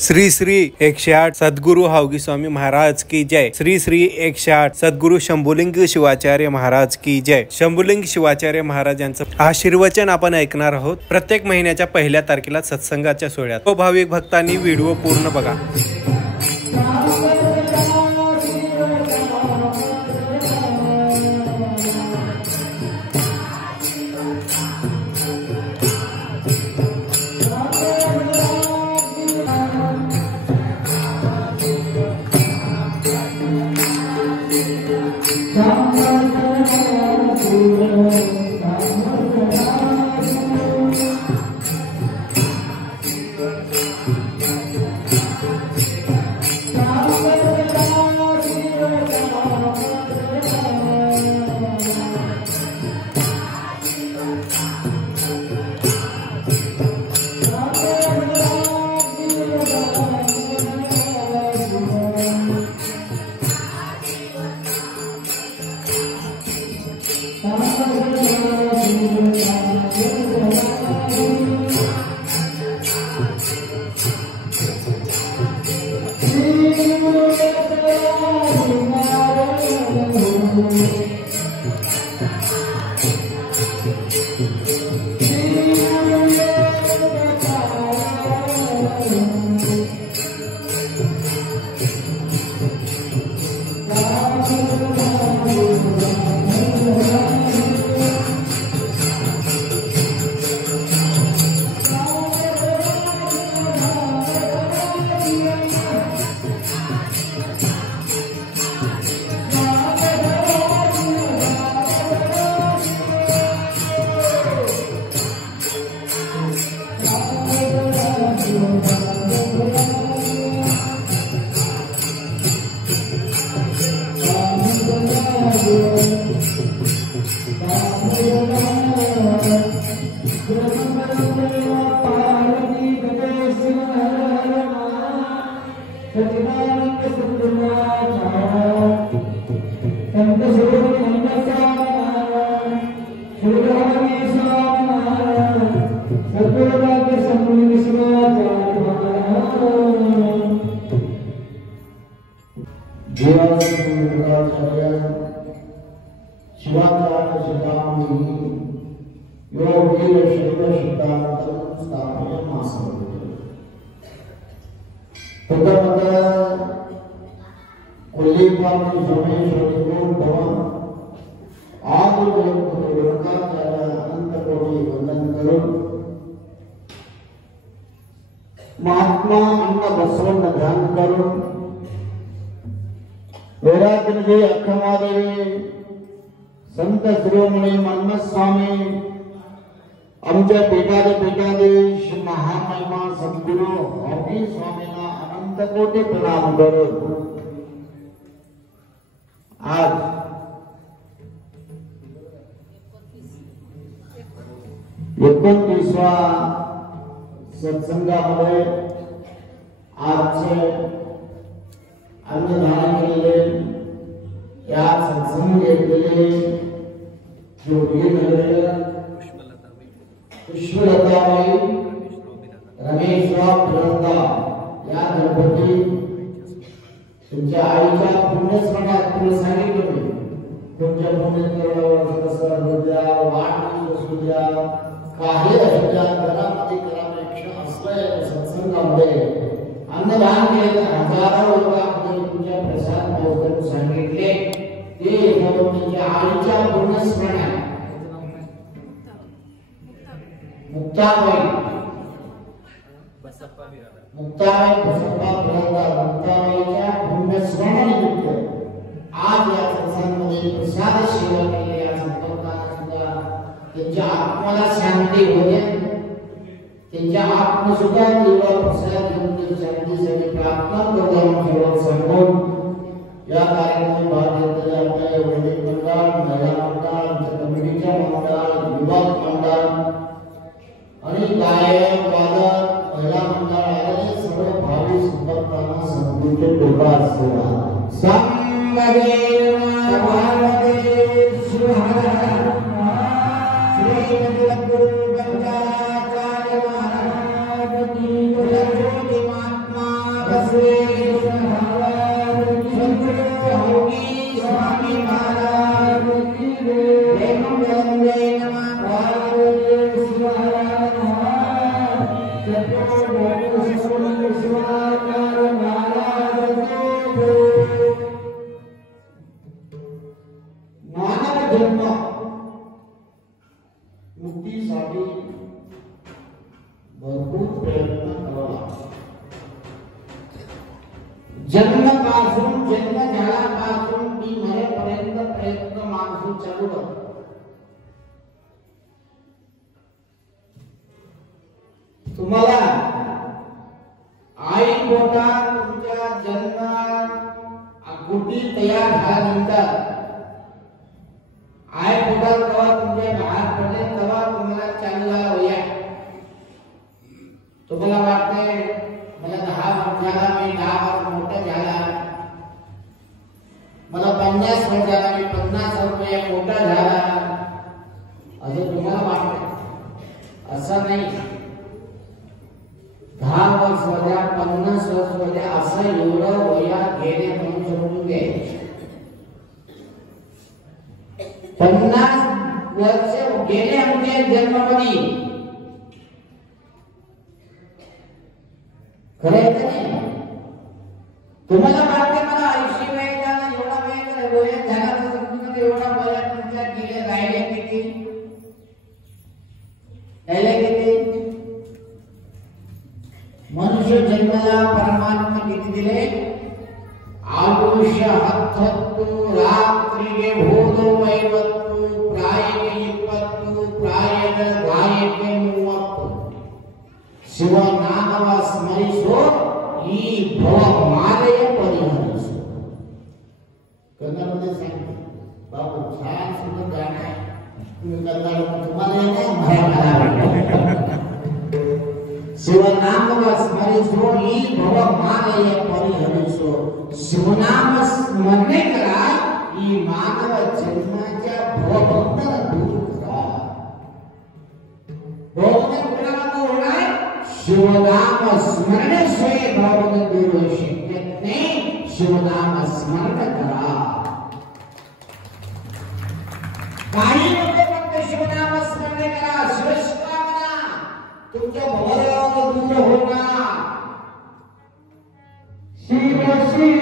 श्री श्री 108 सद्गुरु हावगी स्वामी महाराज की जय। श्री श्री 108 सद्गुरु शंभुलिंग शिवाचार्य महाराज की जय। शंभुलिंग शिवाचार्य महाराज यांचं आशीर्वचन आपण ऐकणार आहोत प्रत्येक महिन्याच्या पहिल्या तारखेला सत्संगाच्या सोहळ्यात। तो भाविक भक्तांनी व्हिडिओ पूर्ण बघा। महात्मा अन्न बसवन्न ध्यान करून वैराग्यजी अख्खमादेवी संत शिरोमणी मन्मथ स्वामी आमच्या पेटाधीश महामहिमा सद्गुरु हरी स्वामींना अनंत कोटी प्रणाम करून आज 29वा सत्संगामध्ये आजचे अन्नदान केलेले या सत्संग घेतलेले जोडगे नगरीय पुष्पलताबाई रमेशराव फिरंदा या दंपती तुमच्या आईच्या पुण्यस्मरणात तुम्ही सांगितलं तुमच्या पुण्यस्मरणावर कसं उद्या वाढदिवस उद्या काही अशा घरामध्ये घरापेक्षा असल्या सत्संगामध्ये अन्नदान केलं हजारो लोकांमध्ये तुमच्या प्रसाद पोहोचून सांगितले ते तुमच्या आईच्या पुण्यस्मरणात मुक्ताबाई बसप्पा फिरंदा मुक्ताबाईच्या पुण्यस्मरणानिमित्त आज या सत्संगामध्ये प्रसाद सेवा केली या संकल्पना सुद्धा त्यांच्या आत्म्याला शांती होते त्यांच्या आत्मा सुद्धा देवा प्रसाद घेऊन ते शांतीसाठी प्रार्थना करतो सांगून या कार्यक्रमात भाग घेतलेल्या आपल्या वैदिक मंडळ महिला मंडळ कमिटीच्या मंडळ विभाग मंडळ आणि गायक वादक महिला मंडळ आले सर्व भावी संपर्कांना संपूर्ण कृपा असलेला संगदेव भारते शिवहर श्री गुरु गंगाचार्य महाराज की जय। महात्मा जन्म झाल्यापासून मी मरेपर्यंत प्रयत्न माणूस चालू करतो. तुम्हाला आई पोटात तुमच्या जन्मात गुटी तयार झाल्यानंतर आई पोटात तेव्हा तुमच्या बाहेर पडले तेव्हा तुम्हाला चांगला वया. तुम्हाला वाटते मला 10 वर्षाला मी 10 वर्ष मोठा झाला, मला 50 वर्षाला मी 50 वर्ष मोठा झाला असं तुम्हाला वाटतं. असं नाही. 10 वर्ष द्या 50 वर्ष द्या असं एवढं वयात गेले म्हणून समजून घ्यायचे. 50 वर्ष गेले आमच्या जन्मामध्ये. खरं का नाही? तुम्हाला वाटते मला 80 वय झाला, एवढा वय झाला तर समजून एवढा वयात तुमच्या गेले राहिले किती? मनुष्य जन्माला परमात्मा किती दिले? आयुष्य हत्तु रात्रिगे भूतो वैवत्तु प्रायगे इप्पत्तु प्रायगे गायके मूवत्तु शिव नामवा स्मरिसो ಈ ಭವ ಮಾಲೆಯ ಪರಿಹರಿಸು. कन्नडमध्ये सांगते बाबू छान सुंदर गाणं आहे. तुम्ही कन्नड तुम्हाला येते मराठी. शिवनाम स्मरिसो ಈ ಭವ ಮಾಲೆಯ ಪರಿಹರಿಸು. शिवनाम स्मरणे करा ಈ मानव जन्माच्या भवबंधन दूर करा. भवबंधन कुणाला दूर होणार? शिवनाम स्मरणे से भवबंधन दूर होऊ शकत नाही. शिवनाम स्मरण करा. काही लोक फक्त शिवनाम स्मरण करा, शिवस्मरणा तुमच्या भवबंधन दूर होणार. शिव शिव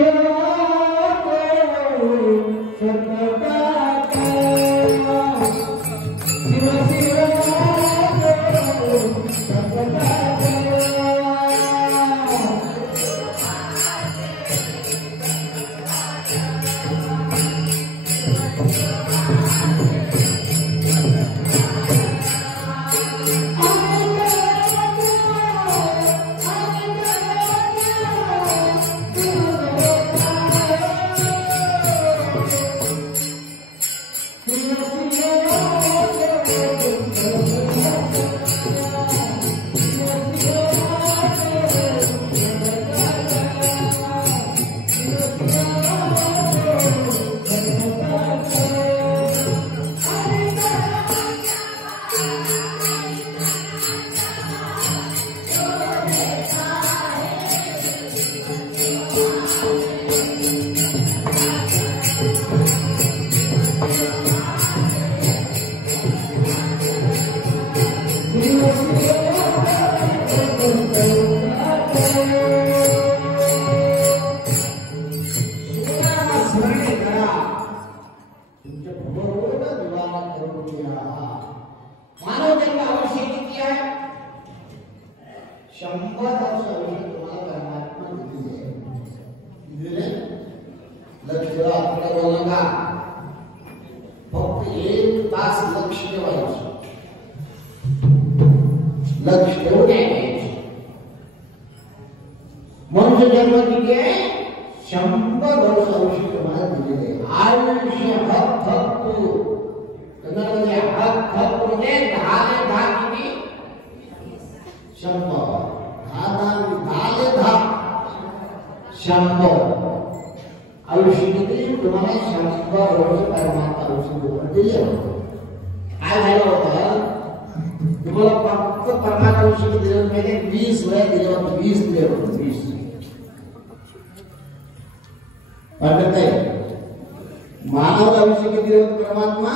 मानव आयुष्य किती परमात्मा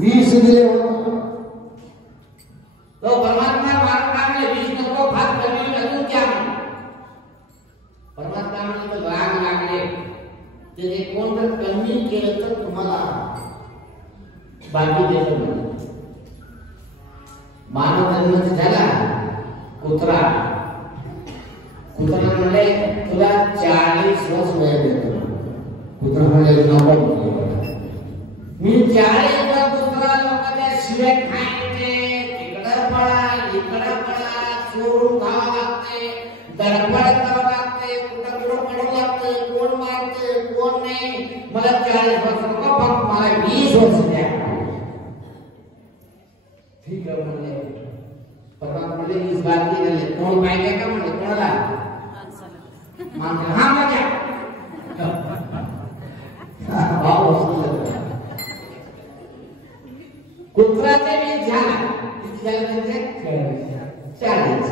20 दिले होते. तो परमात्मा मानवाने 20 नको फार कमी अजून क्या परमात्मा म्हणजे राग लागले ते कोणतं कमी केलं तर तुम्हाला बाकी देतो. मानव जन्म झाला कुत्रा कुत्रा म्हणले तुला 40 वर्ष वय देतो. कुत्रा म्हणले नको, मी 40 वर्ष कुत्रा लोकांच्या शिव्या खायचे, तिकडं पळा इकडं पळा, चोरून खावं लागते, दडपड करावं लागते, कुठं कुठं पडू लागते, कोण मारते कोण नाही. मला 40 वर्ष नको, फक्त मला 20 वर्ष द्या. ठीक आहे म्हणले. परवा म्हणले 20 बाकी झाले. कोण पाहिजे का म्हणले, कोणाला माणसाला. हा माझ्या कुत्राचे मी झाला म्हणजे 40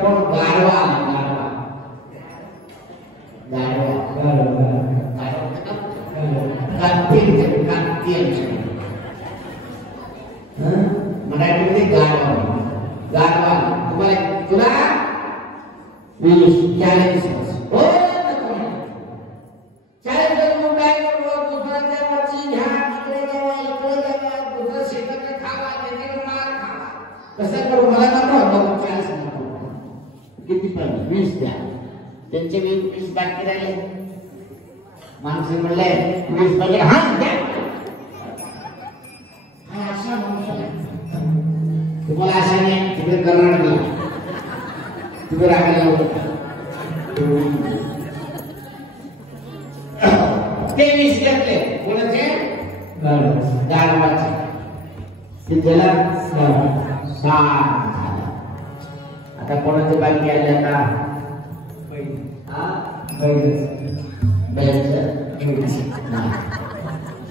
कोण गाढवा मराठीमध्ये गाढवा तुम्हाला तुला 40 कसं करू मला नको 40 नको. किती पण 20 द्या. त्यांचे 20 बाकी राहिले. माणसे म्हणले 20 पाहिजे. हा द्या. हा अशा तुम्हाला आशा नाही तिकडे कर्नाटकला तिकडे राहायला ते 20 घेतले. कोणाचे गाढवाचे. ते त्याला 60. आता कोणाचे बाकी आले आता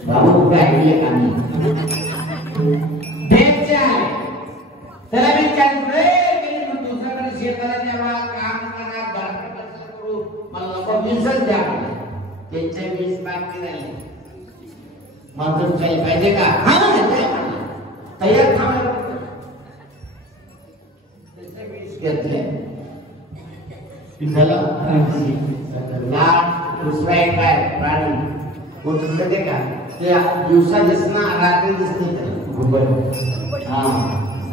बाबू काय आम्ही त्याला मी दुसऱ्याकडे शेताला द्यावा काम करा करू मला लोक 20च द्या. त्यांच्या 20 बाकी राहिले. मात्र काही पाहिजे का तयार थांबा घेतले. दुसरा एक काय प्राणी कोणतं ते का ते दिवसा दिसना रात्री दिसते घुबड. हा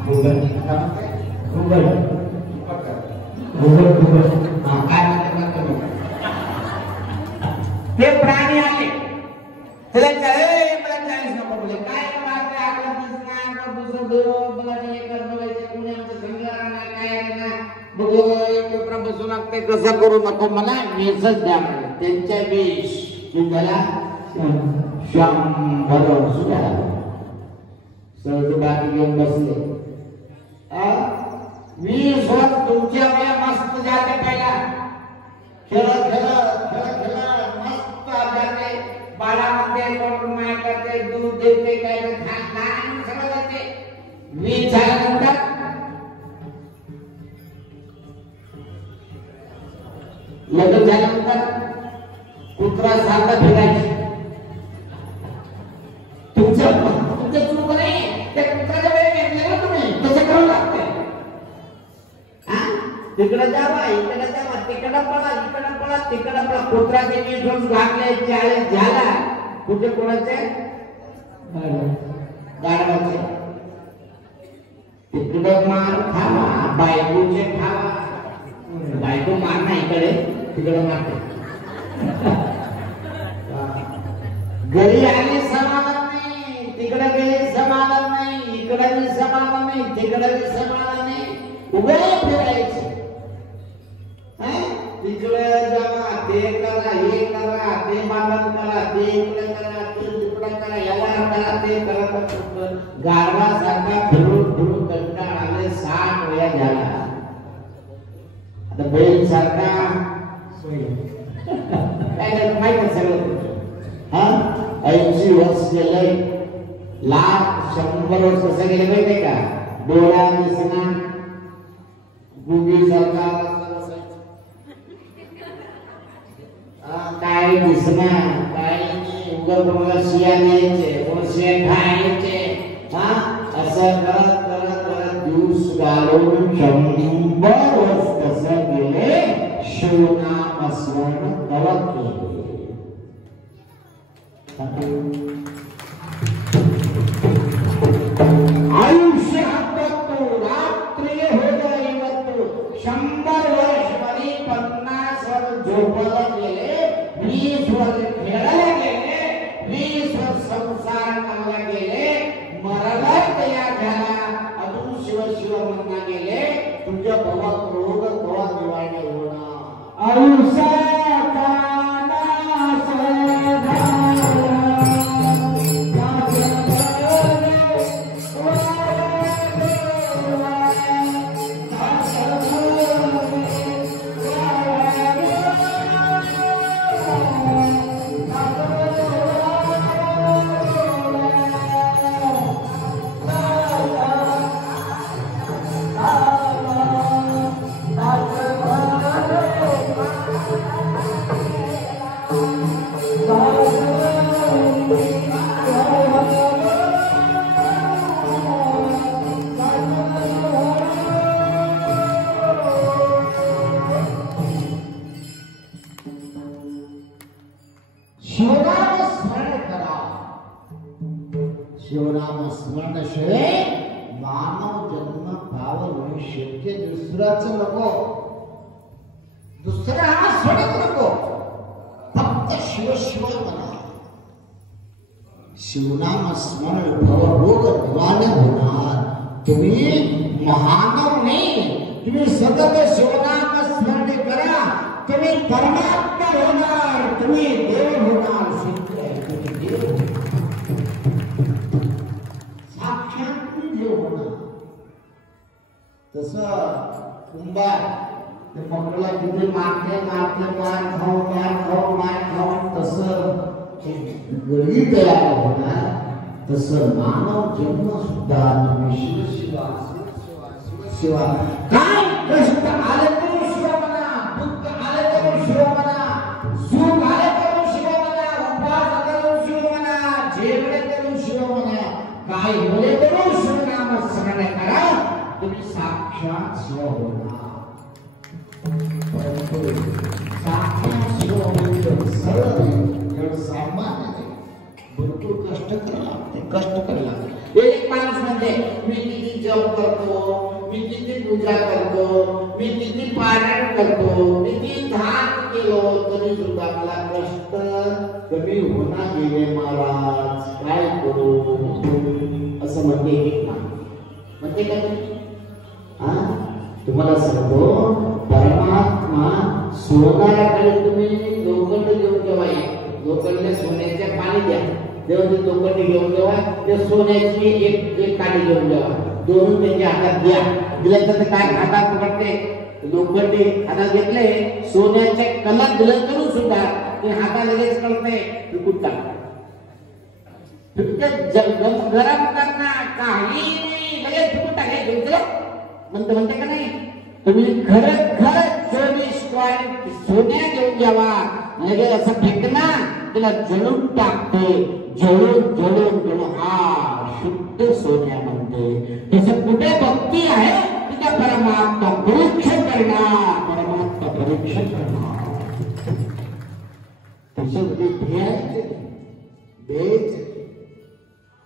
घुबड घुबड घुबड घुबड हा काय म्हणते ते प्राणी आले त्याला काय मला 40 नको बोले काय रात्री आला दिसना दुसरं देव मला हे करणं व्हायचं कोणी आमचं संग्रह काय ना बघू पेपर बसू लागते कसं करू नको मला 20च द्या. त्यांच्या 20 त्याला 100 वर्ष झाला. सहज बाकी घेऊन बसले. 20 वर्ष तुमच्या वया मस्त जाते. पहिला खेळ खेळ खेळ खेळ मस्त जाते. बाळामध्ये कोण माय करते दूध देते काय लहान सगळं जाते. 20 झाल्यानंतर लग्न झाल्यानंतर कुत्रा सारखा फिरायचा. तुमचं चूक नाही. त्या कुत्राच्या वेळी घेतलेलं तुम्ही तसं करावं लागतंय. तिकडे जावा इकडे जावा तिकडे पळा इकडे पळा तिकडे पळा. कुत्राचे 20 वर्ष घातले 40 झाला. कुठे कोणाचे गाढवाचे. तिकडे मार खावा बायकोचे खावा. बायको मार नाही इकडे तिकडे मारते. घरी आले समाधान नाही तिकडे गेले समाधान नाही इकडे बी समाधान नाही तिकडे बी समाधान नाही. उभे फिरायचे. तिकडे जावा ते करा हे करा ते बांधण करा ते इकडे करा ते तिकडे करा याला करा ते करत गाढवासारखा फिरून फिरून कंटाळ आले. 60 वया झाला. आता बैल सारखा काय माहिती सगळं. 80 वर्ष गेले. 100 वर्ष कसं गेले माहितीये का. डोळा दिसना गुगी सारखा काय दिसना काय उघड शिया द्यायचे कोण शिया खायचे. असं करत करत करत दिवस घालून 100 वर्ष कसं गेले. शिवनाम स्मरण करत गेले. आयुष्य हत्तू रात्री हो गई 100 100 वर्ष आणि 50 वर्ष झोपायला गेले, 20 वर्ष खेळायला गेले, 20 वर्ष संसार करायला गेले, मरायला तयार झाला, अजून शिव शिव म्हणता गेले, तुमच्या भावात रोग कवा निवारणे होणार? आयुष्याचा नाश झाला. शिवनाम स्मरण करा. शिवनाम स्मरणाशिवाय मानव जन्म पावन शक्य दुसराचं नको, दुसरा हा सोडत नको, फक्त शिव शिव म्हणा. शिवनाम स्मरण भवरोग निवारण होणार. तुम्ही महानव नाही, तुम्ही सतत शिवनाम स्मरण करा, तुम्ही परमात्मा होणार, तुम्ही देव होणार. साक्षात देव होणार. तसं कुंभार ते पकडला तिथे मारले मारले मार खाऊ तसं गळी तयार होणार. तसं मानव जन्म सुद्धा तुम्ही शिव शिवा शिवा काय कष्ट आले तरी शिव म्हणा, दुःख आले तरी शिव म्हणा, सुख आले तरी शिव म्हणा, उपास आले तरी शिव म्हणा, जेवले तरी शिव म्हणा, काय बोले तरी शिवनाम स्मरण करा, तुम्ही साक्षात शिव होणार. परंतु साक्षात शिव म्हणजे सरळ नाही, सामान्य नाही, भरपूर कष्ट करावं लागते, कष्ट करावं लागते. एक माणूस म्हणते मी किती जप करतो, मी किती पूजा करतो, मी किती पारायण करतो, मी किती ध्यान केलो, तरी सुद्धा मला कष्ट कमी होणार गेले महाराज, काय करू असं म्हणते एक माणूस. म्हणते का तुम्हाला सांगतो, परमात्मा सोनाराकडे तुम्ही लोखंड घेऊन जेव्हा या, लोखंडला सोन्याच्या पाणी द्या, तेव्हा ते लोखंड घेऊन जेव्हा ते सोन्याची एक काडी घेऊन जेव्हा दोन त्यांच्या हातात द्या, दिल्यानंतर काय हातात पकडते, लोखंडी हातात घेतले, सोन्याचे कलर दिलं करून सुद्धा ते हातात लगेच कळते विकून टाकतात. गरम करणार काही नाही, लगेच विकून टाकायचं म्हणते का नाही. तुम्ही खरंच 24 कॅरेट सोन्या घेऊन जावा, लगेच असं फेकणार त्याला जळून टाकते, जळून हा शुद्ध सोन्या म्हणते. तसं कुठे भक्ती आहे तिथे परमात्मा परीक्षण करणार, परमात्मा परीक्षण करणार. त्याच्यामध्ये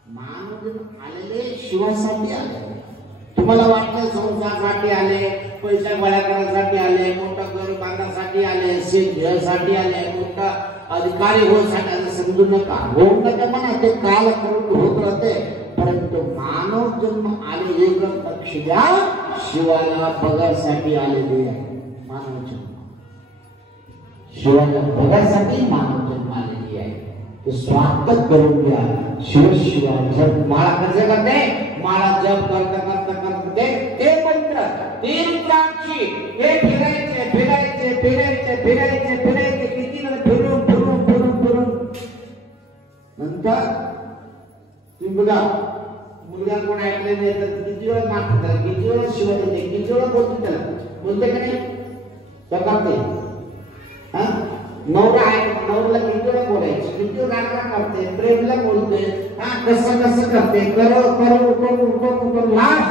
मानव आलेले शिवासाठी आले. तुम्हाला वाटतं संसारासाठी आले, पैसा गोळा करण्यासाठी आले, मोठं घर बांधण्यासाठी आले, शेत घ्यायसाठी आले, मोठा अधिकारी होण्यासाठी आले, समजू नका. होऊ नका म्हणा, ते काल करून होत राहते. परंतु मानव जन्म आले एकच लक्ष द्या, शिवाला पगारसाठी आलेले आहे. मानव जन्म शिवाला पगारसाठी मानव जन्म आलेली आहे. ते स्वार्थ करून घ्या. शिवा जप माळा कसं करते, माळा जप करता करता करते ते मंत्र ते रुद्राक्षी हे फिरायचे फिरायचे फिरायचे फिरायचे फिरायचे किती वेळ फिरून फिरून फिरून फिरून नंतर तुम्ही बघा, मुलगा कोण ऐकले नाही तर किती वेळ मागतो त्याला, किती वेळ शिवाय देते, किती वेळ बोलते त्याला, बोलते का नाही करते. नवरा आहे, नवऱ्याला किती वेळा बोलायचे, किती वेळ राग करते, प्रेमला बोलते, कसं कसं करते, करू करू करू करू करू लास्ट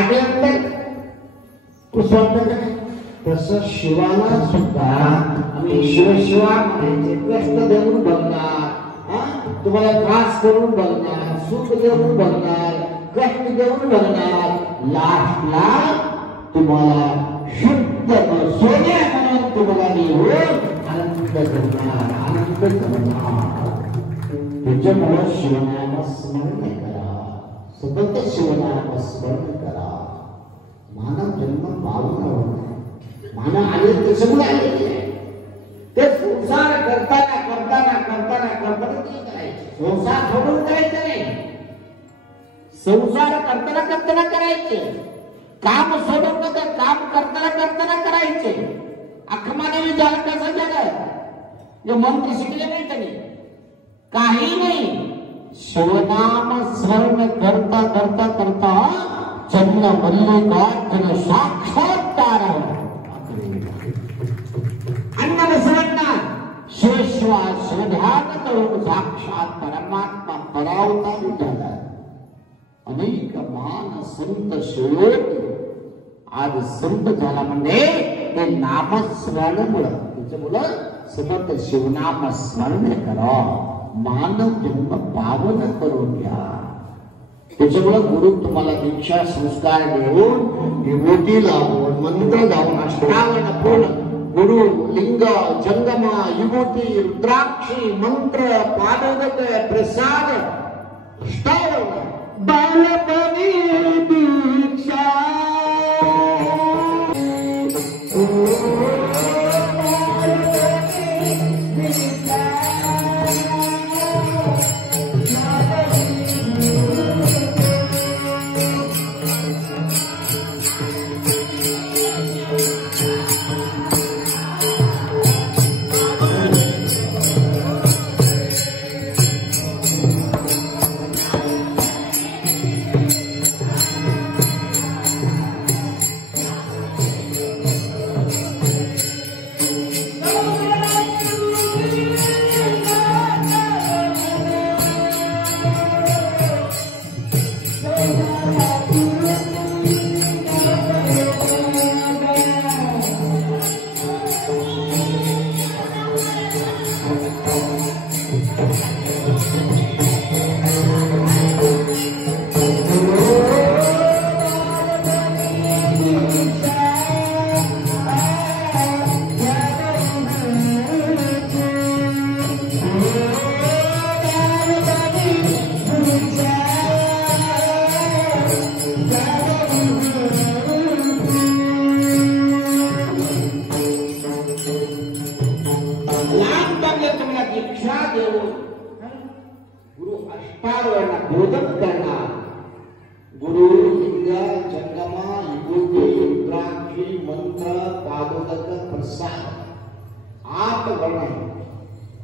ऐकल्यानंतर तसं शिवाला सुद्धा आम्ही शिवा म्हणायचे. कष्ट देऊन बघणार, तुम्हाला त्रास करून बघणार, सुख देऊन बघणार, कष्ट देऊन बघणार, लास्टला तुम्हाला शुद्ध सोने म्हणून तुम्हाला लिहून आनंद करणार, आनंद करणार. त्याच्यामुळे शिवनाम स्मरण करा, सतत शिवनाम स्मरण करा. मानव जन्म पावून मानव आले त्याच्यामुळे आलेले आहे. ते संसार करताना करताना करताना करताना ते करायचे, संसार सोडून करायचं नाही. संसार करताना करताना करायचे, काम सोडून नका, काम करताना करताना करायचे. अखमादेवी झालं कसं झालं, जे मंत्र शिकले नाही त्यांनी, काही नाही. शिवनाम स्मरण करता करता करता चंद्र मल्लिकार्जुन साक्षात्कार अन्न बसवण्णा शिवश्वास शिवध्यान करून साक्षात परमात्मा परावतारी झाला. अनेक महान संत शिवयोगी आज संत झाला म्हणजे ते नामस्मरणामुळं. त्याच्यामुळं सतत शिवनाम स्मरण करा, मानव जन्म पावन करून घ्या. त्याच्यामुळं गुरु तुम्हाला दीक्षा संस्कार देऊन विभूती लावून मंत्र लावून अष्टावर्ण पूर्ण गुरु लिंग जंगमा विभूती रुद्राक्षी मंत्र पादोदक प्रसाद अष्टावर्ण बालपणी दीक्षा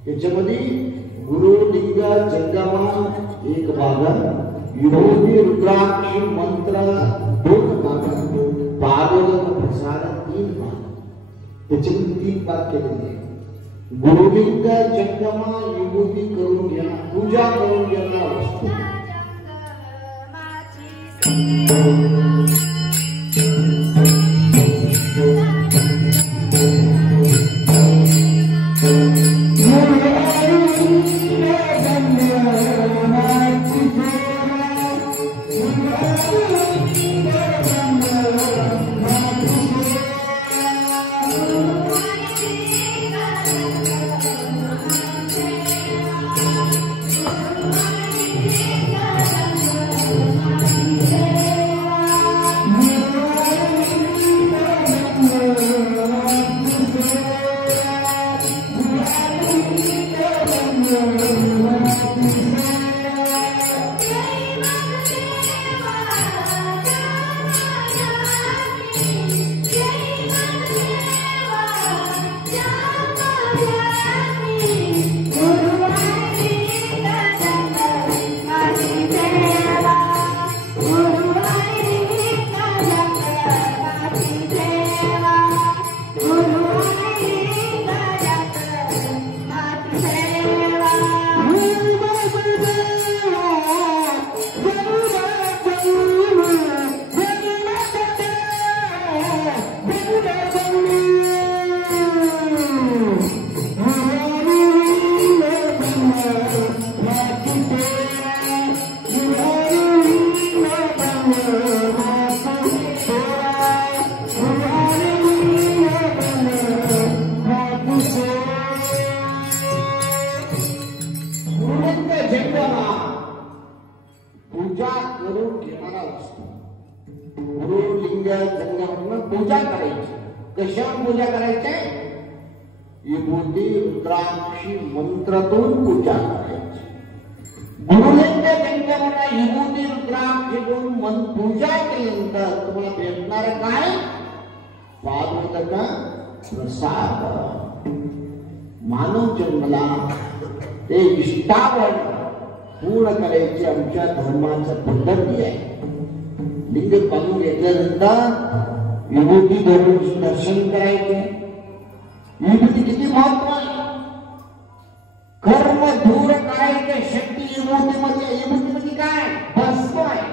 त्याच्यामध्ये गुरु लिंग जंगमा एक भाग, विभूती रुद्राक्षी मंत्र 2 भाग, पादोदक प्रसाद 3 भाग. त्याच्यामध्ये 3 भाग केलेले. गुरुलिंग जंगमा विभूती करून घ्या, पूजा करून घ्या वस्तू. कशावर पूजा करायची? विभूती रुद्राक्षी मंत्रातून पूजा करायची. गुरुलिंग त्यांच्याकडे विभूती रुद्राक्षीतून मन पूजा केल्यानंतर तुम्हाला भेटणार काय? पार्वतीचा प्रसाद. मानव जन्मला ते इष्टावण पूर्ण करायची आमच्या धर्माचं पद्धती आहे. लिंग पाहून घेतल्यानंतर विभूती धरून दर्शन करायचे. विभूती किती महत्व आहे. कर्म दूर करायचे शक्ती विभूतीमध्ये. विभूतीमध्ये काय? भस्म आहे.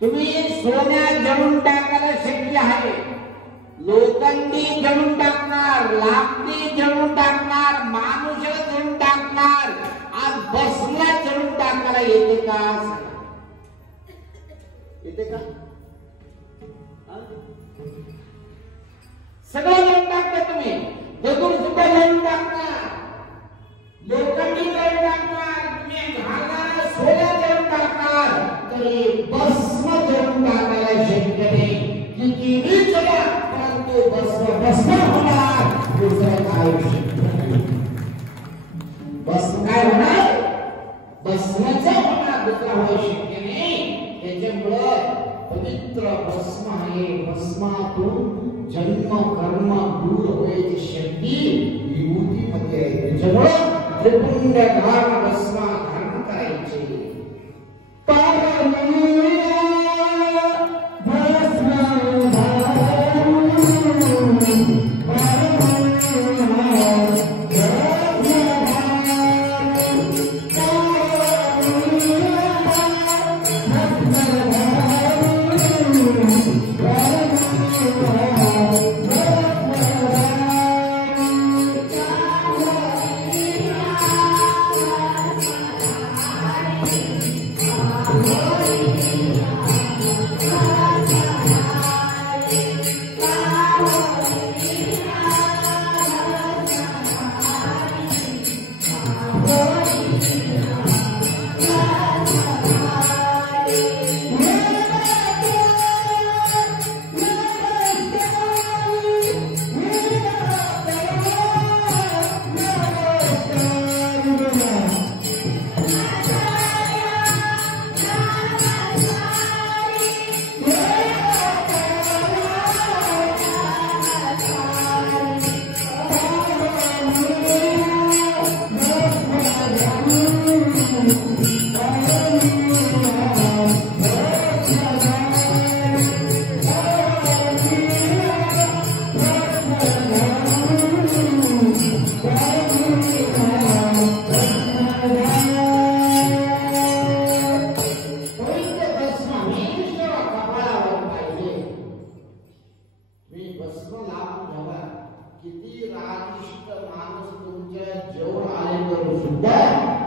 तुम्ही सोन्या जळून टाकायला शक्य आहे. लोखंडी जळून टाकणार, लाकडी जळून टाकणार, माणूस जळून टाकणार, आज भस्मला जळून टाकायला येते का? येते का? सगळं जळून टाकता तुम्ही. दगड सुद्धा जळून टाकणार, लोखंडी जळून टाकणार, तुम्ही घालणारा सोन्या जळून टाकणार, तरी भस्म जळून टाकायला शक्य नाही. किती चला परंतु भस्म होणार. दुसरं काय भस्म काय होणार? भस्मच होणार, दुसरा होऊ शक्य नाही. त्याच्यामुळं पवित्र भस्म आहे. भस्मातून जन्म कर्म दूर होण्याची शक्ती विभूतीमध्ये आहे. त्याच्यामुळं त्रिपुंड धारण भस्म धारण करायचे.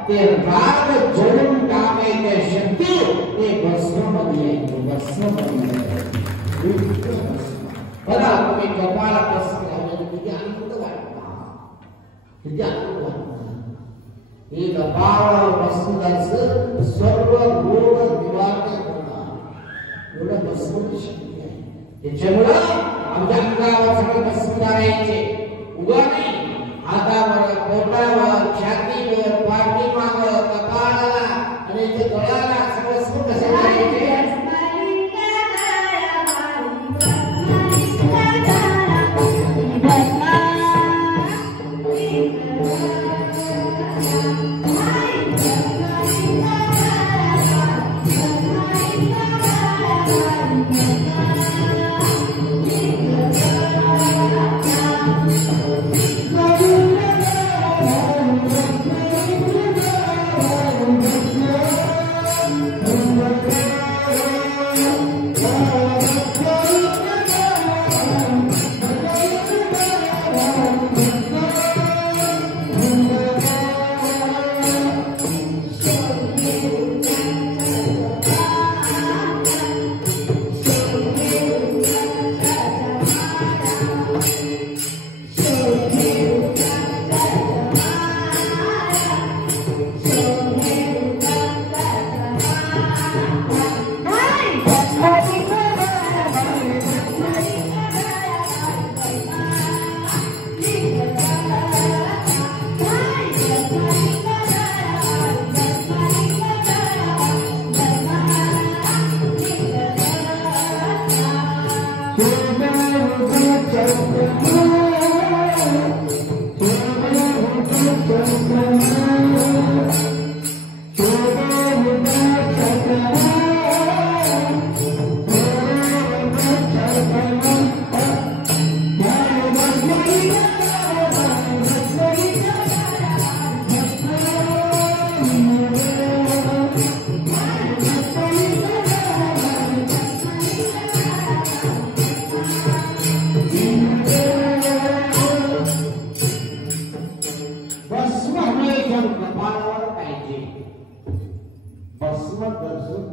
ते राग जळून टाकायची शक्ती ते भस्मामध्ये आहे. भस्मामध्ये बघा तुम्ही कपाळा भस्म लावलं किती आनंद वाटतो. किती आनंद वाटतो. हे कपाळ भस्माचं सर्व रोग निवारण होणार. एवढं भस्माची शक्ती आहे. त्याच्यामुळं आमच्या अंगावर सगळं भस्म लावायचे. उगा नाही, हातावर, पोटावर, छातीवर, पाठीमागं, कपाळाला आणि गळ्याला सगळं स्फुट कसे करायचे.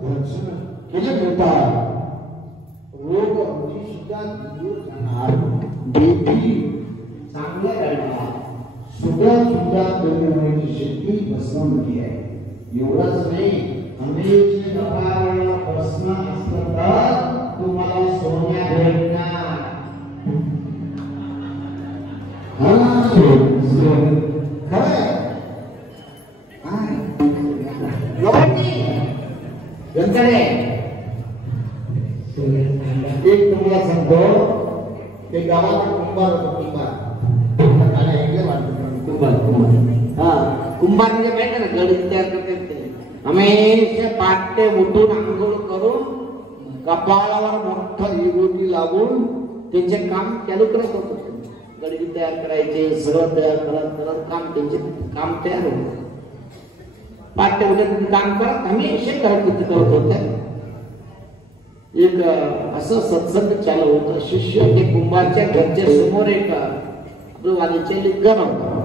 दर्शन केले मिळतात. रोग रुची सुद्धा दूर जाणार. बेटी चांगल्या राहणार. सुद्धा सुद्धा कमी होण्याची शक्ती भस्मामध्ये आहे. एवढंच नाही, अमेरिकेचे कपाळाला प्रश्न असतात तुम्हाला सोन्या भेटणार. एक तुम्हाला सांगतो, ते गावात कुंभार होतो. कुंभार म्हणजे माहिती ना, गड तयार करतात ते. हमेशा पाट्टे उठून आंघोळ करून कपाळावर मोठं विभूती लावून त्यांचे काम चालू करत होते. गडगी तयार करायचे, सगळं तयार करत काम त्यांचे काम तयार होत. पाट्टे उठून काम करत हमेशा करत होते. एक असं सत्संग चालू होतं. शिष्य ते कुंभारच्या घरच्या समोर एक वालीचे लिंगण होतं.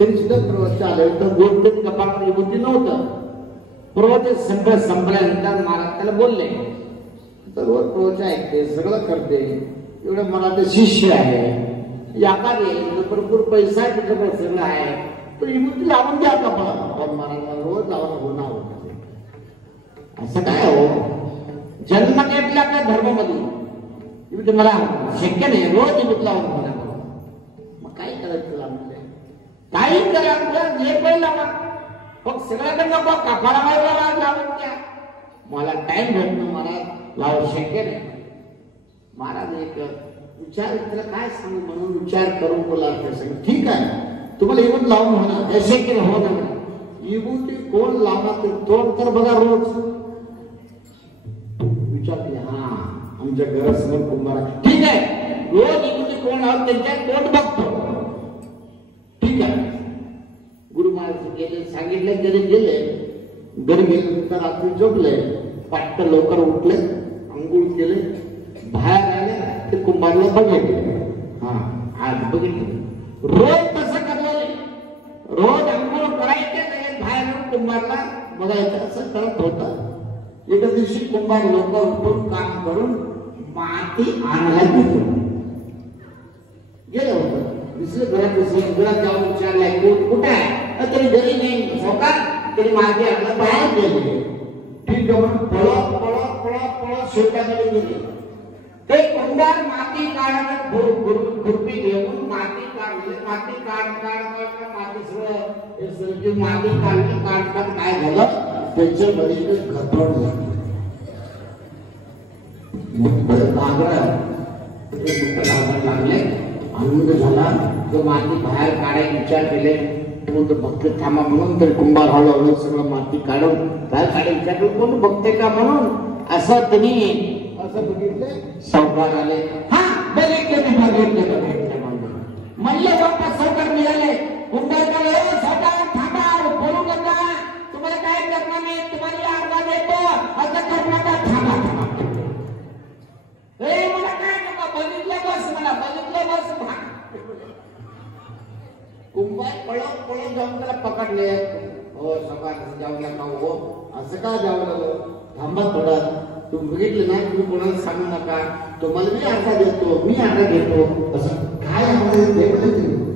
तरी सुद्धा प्रवचन आलं तर गोड कपाळावर विभूती नव्हतं. प्रवचन संपल्यानंतर महाराज त्याला बोलले, तर रोज प्रवचन ऐकते, सगळं करते, एवढं मला ते शिष्य आहे, याकार आहे, भरपूर पैसा आहे, त्याच्याकडे सगळं आहे, तर विभूती लावून द्या कपाळावर. महाराज रोज लावून गुन्हा होत. असं काय हो, जन्म घेतला आपल्या धर्मामध्ये, मला शक्य नाही रोज विभूती लावून गुन्हा. मग काय करायचं आपल्याला? काही करा, जे पण लावा, मग सगळ्याकडे नको कपाळावर लावून द्या. मला टाइम भेटतो, मला लावू शक्य नाही. महाराज एक विचार, त्याला काय सांगू म्हणून विचार करून बोला. ठीक आहे, तुम्हाला इवून लावून होणार, हे शक्य होणार. विभूती कोण लावणार ते तोंड तर बघा रोज. विचारते, हा आमच्या घरासमोर कुंभार, ठीक आहे, रोज विभूती कोण लावत त्यांच्या तोंड बघतो. ठीक आहे, गुरु महाराज गेले, सांगितले, घरी गेले. घरी गेल्यानंतर रात्री झोपले, पाट्ट लवकर उठले, अंघोळ केले, बाहेर आले, ते कुंभारला बघितले. हा आज बघितले, रोज तसं करले, रोज अंघोळ करायचे, बाहेर कुंभारला बघायचं, असं करत होतं. एका दिवशी कुंभार लवकर उठून काम करून माती आणायला गेलं होतं. घरात जाऊन विचारलाय, कुठे आहे? तरी घरी नाही, स्वतः तरी मागे आपलं बाहेर गेले. ठीक आहे, पळत पळत पळत पळत शेताकडे गेले. ते कुंभार माती काढत खुरपी घेऊन माती काढली. माती काढ माती सगळं माती काढली. काढतात काय झालं, त्याच्यामध्ये घटोड झाली. लागले, आनंद झाला. जो माती बाहेर काढायला विचार केले, भक्त थांबा म्हणून तर कुंभार हळूहळू सगळं माती काढून बाहेर काढायला विचार केलं, कोण बघते का म्हणून. असं त्यांनी असं बघितले, सावकार आले. हा बघितले म्हणले, बाप्पा सावकार मिळाले. कुंभार सावकार थांबा, बोलू नका, तुम्हाला काय करणार नाही, तुम्हाला अर्धा देतो, असं करू नका, थांबा थांबा. मला काय नका, बघितलं बस, मला बघितलं बस. कुंभार पळत पळत जाऊन त्याला पकडले. हो सकाळ जाऊ नका, हो असं का जाऊ लागलो, थांबा थोडा, तुम्ही बघितलं ना, तुम्ही कोणाला सांगू नका, तुम्हाला मी अर्धा देतो, मी अर्धा घेतो. असं काय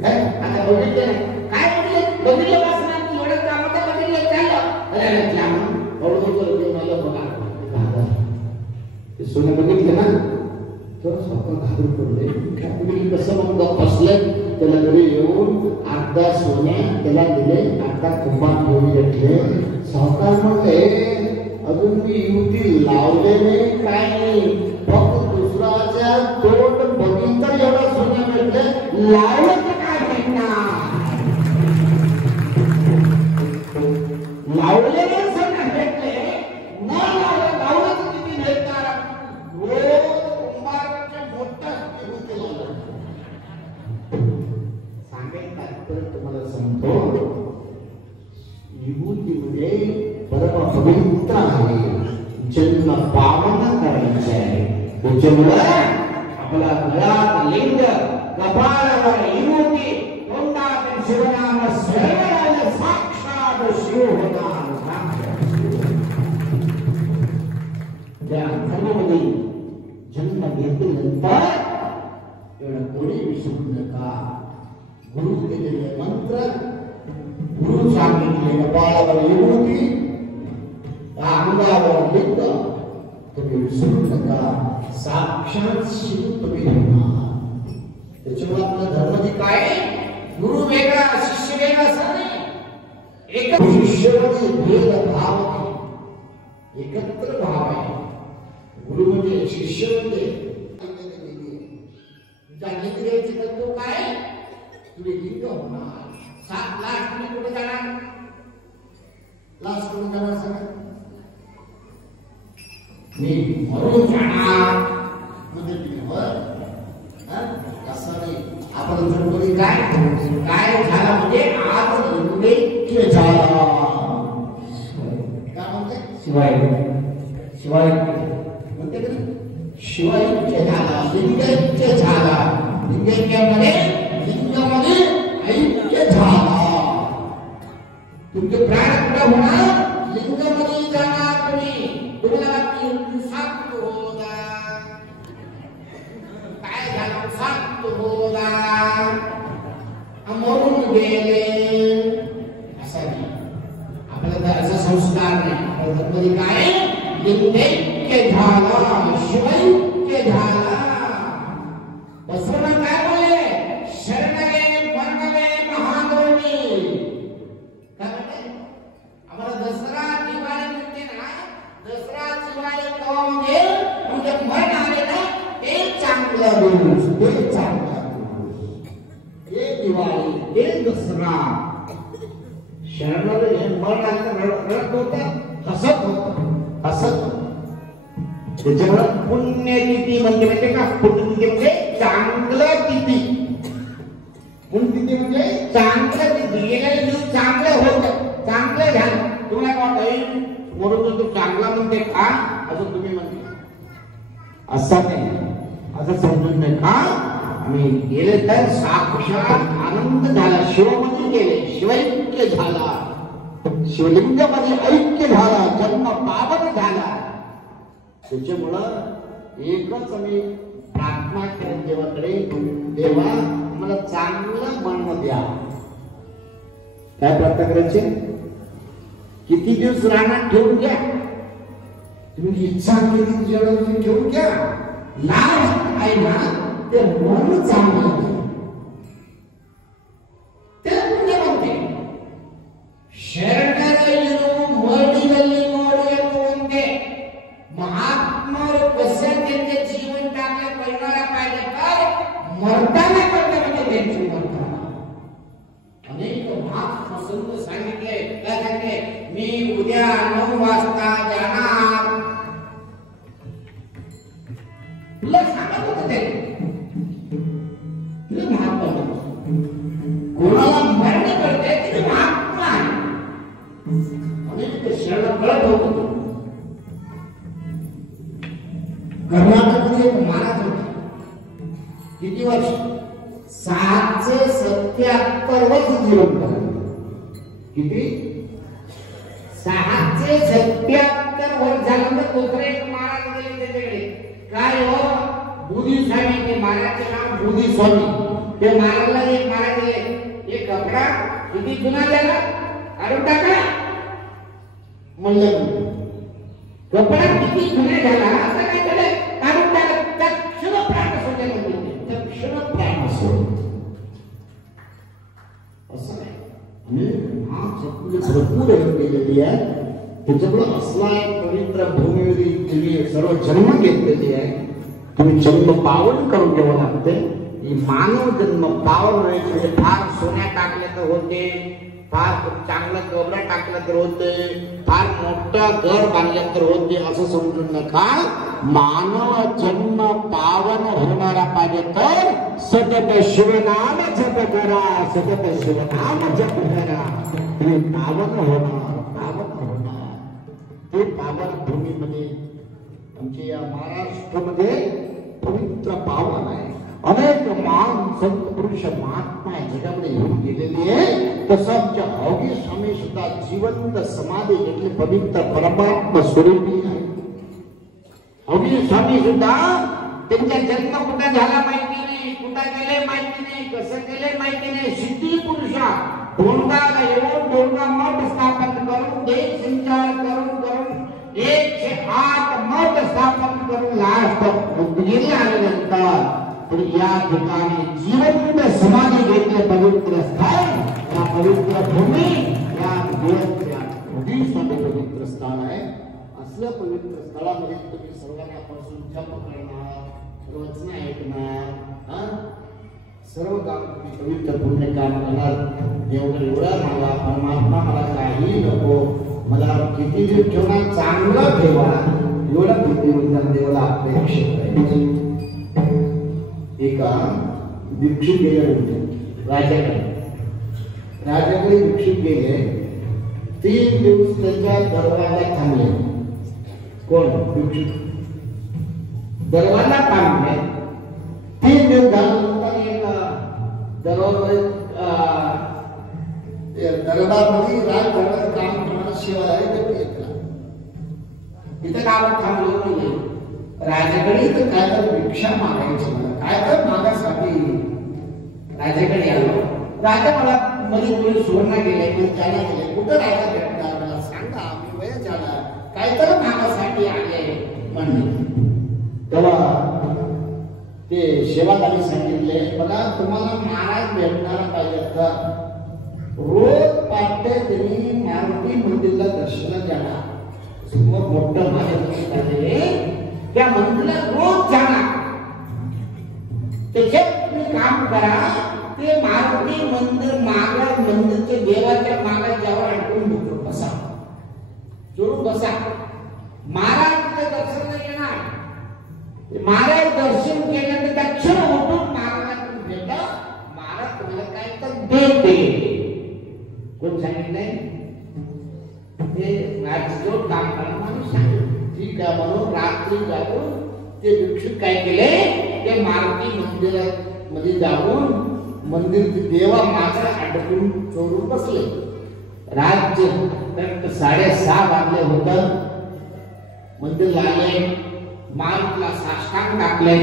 काय आता बघितलं नाही, काय म्हटलं, बघितलं बस ना, एवढं कामाचं बघितलं, चाललं मला बघा. ते सोनं बघितलं ना, तर स्वतः घाबरून पडले. कसं मग बसलं, त्याला घरी येऊन अर्धा सोने त्याला दिले, अर्धा कुंभार घेऊन घेतले. सावकार म्हणले, अजून मी युती लावले नाही, काय नाही, फक्त दुसऱ्याच्या तोंड बघितलं एवढं सोने भेटले, लावलं तर काय भेटणार, लावले सोने भेटले, न लावलं लावलं किती भेटणार. कुंभाराच्या मोठा युती लावला. तुम्हाला सांगतो, विभूतीमध्ये परम पवित्र आहे, जन्म पावन करायचे आहे. त्याच्यामुळे आपला गळ्यात लिंग, कपाळावर विभूती, तोंडात शिवनाम स्मरण, साक्षात शिव होणार. विसरू नका. गुरु दिलेले मंत्र, गुरु सांगितलेलं बाळावर विभूती, अंगावर लिंग तुम्ही विसरू नका. साक्षात शिव तुम्ही होणार. त्याच्यामुळे आपला धर्म काय, गुरु वेगळा शिष्य वेगळा असं नाही. एक शिष्यामध्ये भेदभाव नाही, एकत्र भाव आहे. गुरु म्हणजे शिष्य म्हणजे निद्रेचे तत्व काय, तुम्ही लिंग होणार. 7 लाख तुम्ही कुठे जाणार, लास्ट करून जाणार सांगा. मी मरून जाणार म्हणजे असं नाही. आपण जर काय काय झालं म्हणजे आज लिंगैक्य झाला. काय म्हणते शिवाय शिवाय म्हणते का शिवाय झाला, लिंगैक्य झाला. लिंगैक्यामध्ये लिंगामध्ये ऐक्य झाला. तुमचे प्राण कुठे होणार, लिंगामध्ये जाणार. तुम्हाला सात होता काय झालं, सात होता मरून गेले असं नाही. आपल्याला असा संस्कार नाही. आपल्या धर्मामध्ये काय लिंगैक्य झाला, शिवैक्य झाला. बसवणं काय बोलले, शरणगे वर्णगे महागौरी. काय म्हणते आम्हाला दसरा दिवाळी म्हणते ना, दसरा दिवाळी केव्हा म्हणजे मन आले ना ते चांगलं दिवस, ते चांगला दिवस, ते दिवाळी, ते दसरा. शरणाला हे मन आलं रडत होतं, हसत होतं, हसत. त्याच्यामुळे पुण्यतिथी म्हणजे माहिती का, पुण्यतिथी म्हणजे चांगलं तिथी. पुण्यतिथी म्हणजे चांगलं तिथी. गेलेले दिवस चांगलं होतं, चांगलं झालं. तुम्हाला काय वाटतं म्हणून तो चांगला म्हणते का असं तुम्ही म्हणते, असं नाही. असं समजून नाही का आम्ही गेले तर साक्षात आनंद झाला. शिवमध्ये गेले, शिवैक्य झाला, शिवलिंगामध्ये ऐक्य झाला, जन्म पावन झाला. त्याच्यामुळं एकच आम्ही प्रार्थना केली देवाकडे, देवा मला चांगलं मन द्या. काय प्रार्थना करायची, किती दिवस राहणार ठेवून घ्या, तुम्ही इच्छा केली जेवढं ठेवून घ्या. लास्ट आहे ना ते मन चांगलं ते म्हणते. शरणगैरू मर्दिगल्ली मोडू म्हणते. महात्मा कसं त्यांचे जीवन टाकलं करणारा पाहिजे तर मरताना करता म्हणजे त्यांची मरताना. अनेक महात्मा संत सांगितले, काय सांगितले, मी उद्या 9 वाजता जाणार. तुला सांगत होत ते, तुला महात्मा कोणाला मरण करते ते महात्मा आहे. अनेक शरण कळत होत. कर्नाटकमध्ये एक महाराज होते, किती वर्ष, 677 वर्ष जीवन झालं. किती, 677 वर्ष झाल्यानंतर दुसरे एक महाराज गेले त्याच्याकडे. काय हो, बुधी स्वामी, ते महाराजचे नाव बुधी स्वामी. ते महाराजला एक महाराज दिले, एक कपडा किती जुना झाला काढून टाका. म्हणलं कपडा किती जुना झाला असं काय केलं, काढून टाका. तक्षण प्राण सोडले म्हणते, तक्षण प्राण सोड असं नाही. हा भरपूर गेलेली आहे. त्याच्यामुळे असला पवित्र भूमीमध्ये तुम्ही सर्व जन्म घेतलेली आहे. तुम्ही जन्म पावन करून घ्यावं लागते. मानव जन्म पावन म्हणजे फार सोन्या टाकले तर होते, फार चांगलं कपडा टाकलं तर होते, फार मोठं घर बांधलं तर होते असं समजून नका. मानव जन्म पावन होणारा पाहिजे तर सतत शिवनाम जप करा, सतत शिवनाम जप करा. तुम्ही पावन होणार, पावन होणार. ते पावन भूमीमध्ये आमच्या या महाराष्ट्रामध्ये पवित्र पावन आहे. अनेक महान संत पुरुष महात्मा जगामध्ये येऊन गेलेली आहे. तसं आमच्या अवघे स्वामी सुद्धा जिवंत समाधी घेतले पवित्र परमात्मा स्वरूपी आहे. अवघे स्वामी सुद्धा त्यांचा जन्म कुठे झाला माहिती नाही, कुठं केले माहिती नाही, कसं केले माहिती नाही. सिद्धी पुरुषा डोंगाला येऊन डोंगा मठ स्थापन करून देश संचार करून 108 मठ स्थापन करून लास्ट उदगीरी आल्यानंतर तर या ठिकाणी जिवंत समाधी घेतले पवित्र स्थळ. या पवित्र भूमी या देवाच्या नदीसाठी पवित्र स्थान आहे. असलं पवित्र स्थळामध्ये तुम्ही सर्वांपासून जप करणार, वचन ऐकणार, सर्व काम पवित्र पुण्य काम करणार. एवढं मला परमात्मा मला काही नको, मला किती दिवस ठेवणार, चांगलं ठेवा, एवढं बुद्धिवंत देवाला अपेक्षित आहे. एका भिक्षुक गेले होते राजाकडे भिक्षुक गेले. 3 दिवस त्याच्या दरवाजा थांबले. कोण भिक्षुक दरवाजा थांबले. 3 दिवस झाल्यानंतर दरबारमध्ये राजघराचं काम करणारा शिवाजी येतला. इथं गावात थांबलो नाही. राजाकडे तर काय तर भिक्षा मागायची, काय तर मागासाठी राजाकडे आलो. राजा मला मध्ये तुम्ही सुवर्ण गेले, त्याला गेले, कुठं राजा भेटणार मला सांगा, मी वय झाला, काय तर मागासाठी आले म्हणले. तेव्हा ते सेवादारी सांगितले, बघा तुम्हाला महाराज भेटणार पाहिजे तर रोज पाठ्य तुम्ही मारुती मंदिरला दर्शनाला जाणार. समोर मोठं महाराज आहे, त्या मंदिराला रोज जाणार. त्याच्यात तुम्ही काम करा. ते मारुती मंदिर मागा मंदिरच्या देवाच्या मागा ज्यावर अडकून बसा, जोडून बसा. महाराजचं दर्शन येणार. महाराज दर्शन केल्यानंतर त्या क्षण उठून महाराजाला तुम्ही भेटा. महाराज तुम्हाला काय तर देते. कोण सांगितलंय? ते राजजोड काम करणारा माणूस सांगितलं. ठीक आहे म्हणून रात्री जाऊन ते भिक्षुक काय केले, ते मारुती मंदिरामध्ये जाऊन मंदिर देवा मागा अडकून चोरून बसले. राज्य 6:30 वाजले होतं. मंदिर आले, मारुतीला साष्टांग टाकले,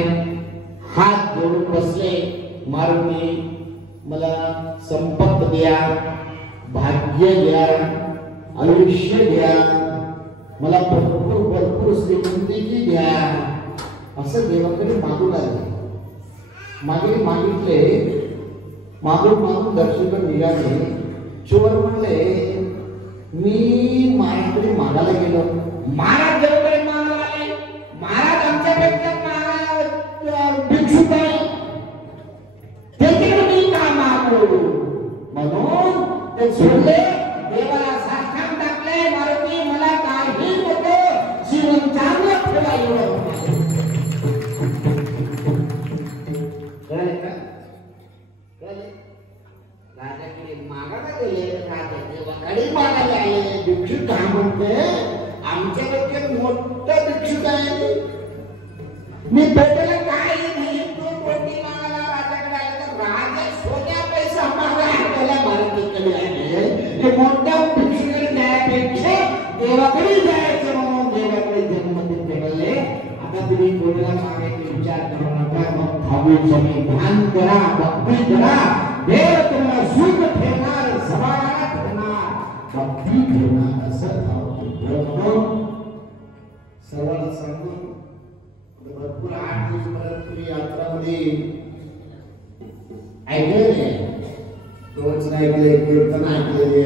हात जोडून बसले. मारुती मला संपत्त द्या, भाग्य द्या, आयुष्य द्या, मला भरपूर श्रीमंती द्या, असं देवाकडे मागू लागले. मागितले, मागून दर्शन निघाले. चोर म्हणले, मी महाराजकडे मागायला गेलो. महाराज देवाकडे मागायला आले. महाराज आमच्यापेक्षा भिक्षुक आहे, त्याच्याकडे मी का मागू म्हणून ते सोडले. देवाला साष्टांग टाकले. मारुती मला काही नको, जीवन चांगलं ठेवा एवढं. राजाकडे मागायला गेले, राजा देवाकडे मागायला आले. भिक्षुक काय म्हणते, आमच्यापेक्षा मोठं भिक्षुक आहे, मी भेटायला काय नाही. तो कोटी मागायला राजाकडे आले तर राजा सोन्या पैसा मागायला त्याला मारुतीकडे आले. हे मोठ्या भिक्षुकडे जाण्यापेक्षा देवाकडे जायचं म्हणून देवाकडे जन्मदिन ठेवले. आता तुम्ही कोणाला मागायचे विचार करू नका. मग भावी ध्यान करा, भक्ती करा. देव तुम्हाला सुख ठेवणार, समाधानात ठेवणार, भक्ती ठेवणार. असं सर्वांना सांगून भरपूर 8 दिवसपर्यंत तुम्ही यात्रामध्ये ऐकलेले, रोज ऐकले, कीर्तन ऐकलेले,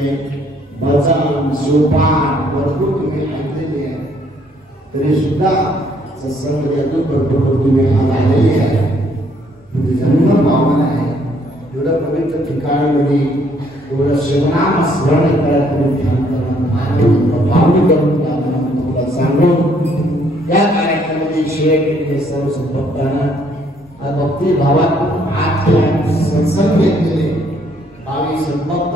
भजन शिवपाठ भरपूर तुम्ही ऐकलेले आहे. तरी सुद्धा सत्संग यातून भरपूर तुम्ही आलेले आहे. तुमची जन्म पावन आहे. एवढं पवित्र ठिकाणामध्ये एवढं शिवनाम स्मरण करा, तुम्ही ध्यान करा, पावनी करून तुम्हाला सांगून या कार्यक्रमामध्ये शेअर केलेले सर्व संभक्तांना भक्ती भावात आज सत्संग घेतलेले भावी संभक्त